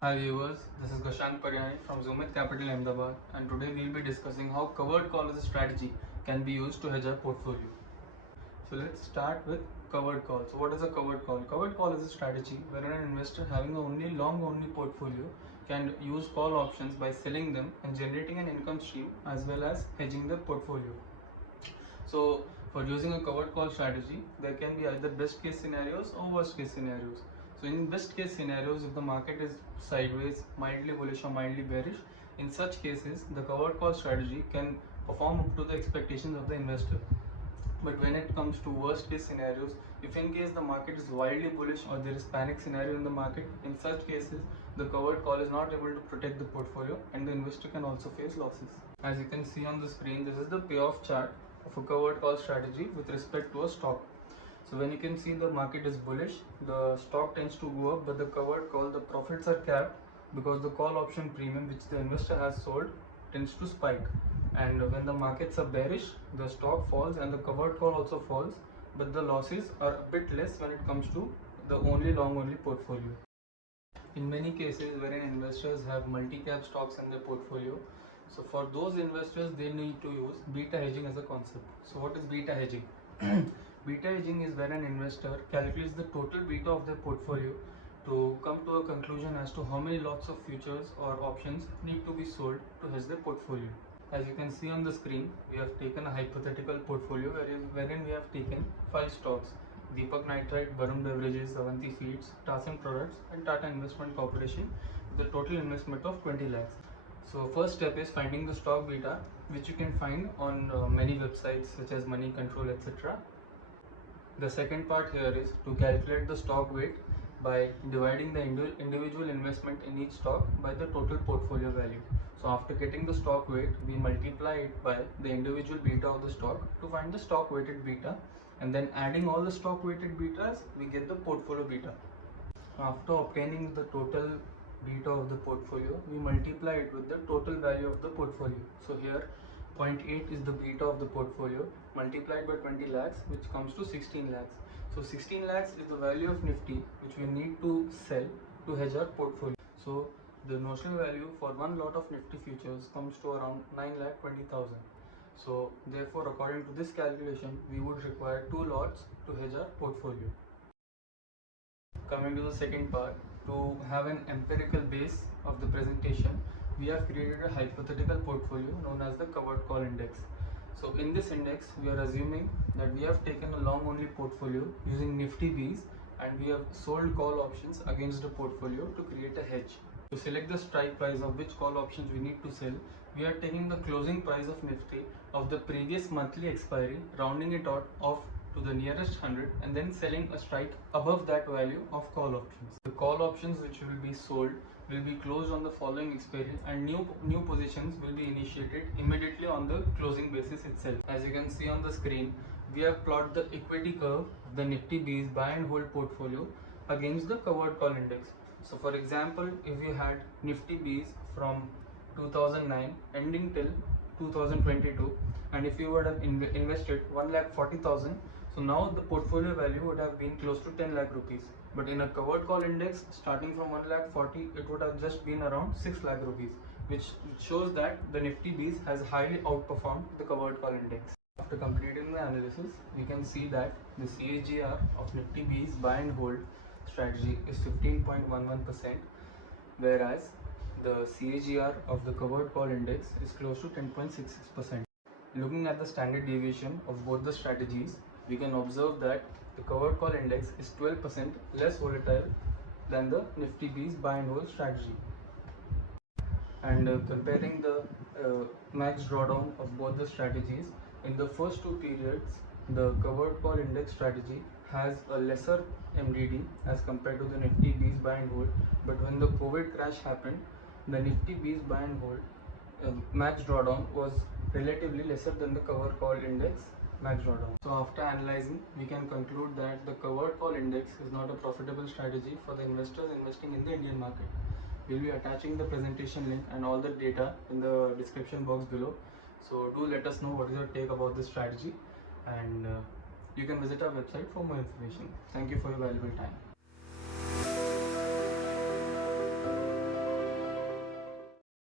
Hi viewers, this is from Xumit Capital Ahmedabad, and today we will be discussing how covered call as a strategy can be used to hedge our portfolio. So let's start with covered call. So what is a covered call? Covered call is a strategy where an investor having a long only portfolio can use call options by selling them and generating an income stream as well as hedging the portfolio. So for using a covered call strategy, there can be either best case scenarios or worst case scenarios. So in best case scenarios, if the market is sideways, mildly bullish or mildly bearish, in such cases, the covered call strategy can perform up to the expectations of the investor. But when it comes to worst case scenarios, if in case the market is wildly bullish or there is panic scenario in the market, in such cases, the covered call is not able to protect the portfolio and the investor can also face losses. As you can see on the screen, this is the payoff chart of a covered call strategy with respect to a stock. So when you can see the market is bullish, the stock tends to go up, but the covered call, the profits are capped because the call option premium which the investor has sold tends to spike. And when the markets are bearish, the stock falls and the covered call also falls, but the losses are a bit less when it comes to the long only portfolio. In many cases wherein investors have multi-cap stocks in their portfolio, so for those investors they need to use beta hedging as a concept. So what is beta hedging? Beta hedging is where an investor calculates the total beta of their portfolio to come to a conclusion as to how many lots of futures or options need to be sold to hedge their portfolio. As you can see on the screen, we have taken a hypothetical portfolio wherein we have taken 5 stocks: Deepak Nitrite, Varun Beverages, Avanti Feeds, Tasim Products and Tata Investment Corporation with a total investment of 20 lakhs. So first step is finding the stock beta, which you can find on many websites such as Money Control, etc. The second part here is to calculate the stock weight by dividing the individual investment in each stock by the total portfolio value. So after getting the stock weight, we multiply it by the individual beta of the stock to find the stock weighted beta, and then adding all the stock weighted betas, we get the portfolio beta. After obtaining the total beta of the portfolio, we multiply it with the total value of the portfolio. So here 0.8 is the beta of the portfolio multiplied by 20 lakhs, which comes to 16 lakhs. So 16 lakhs is the value of Nifty which we need to sell to hedge our portfolio. So the notional value for one lot of Nifty futures comes to around 9,20,000. So therefore, according to this calculation, we would require 2 lots to hedge our portfolio. Coming to the second part, to have an empirical base of the presentation, we have created a hypothetical portfolio known as the covered call index. So in this index, we are assuming that we have taken a long only portfolio using Nifty Bs and we have sold call options against the portfolio to create a hedge. To select the strike price of which call options we need to sell, we are taking the closing price of Nifty of the previous monthly expiry, rounding it out off to the nearest 100 and then selling a strike above that value of call options. The call options which will be sold will be closed on the following expiry and new positions will be initiated immediately on the closing basis itself. As you can see on the screen, we have plotted the equity curve of the Nifty B's buy and hold portfolio against the covered call index. So for example, if you had Nifty B's from 2009 ending till 2022, and if you would have invested 1,40,000, so now the portfolio value would have been close to 10 lakh rupees. But in a covered call index, starting from 1,40,000, it would have just been around 6 lakh rupees, which shows that the Nifty B's has highly outperformed the covered call index. After completing the analysis, we can see that the CAGR of Nifty B's buy and hold strategy is 15.11%, whereas the CAGR of the covered call index is close to 10.66%. Looking at the standard deviation of both the strategies, we can observe that the covered call index is 12% less volatile than the Nifty B's buy and hold strategy. And comparing the max drawdown of both the strategies, in the first 2 periods, the covered call index strategy has a lesser MDD as compared to the Nifty B's buy and hold, but when the COVID crash happened, the Nifty B's buy and hold max drawdown was relatively lesser than the covered call index max drawdown. So after analyzing, we can conclude that the covered call index is not a profitable strategy for the investors investing in the Indian market. We'll be attaching the presentation link and all the data in the description box below. So do let us know what is your take about this strategy, and you can visit our website for more information. Thank you for your valuable time.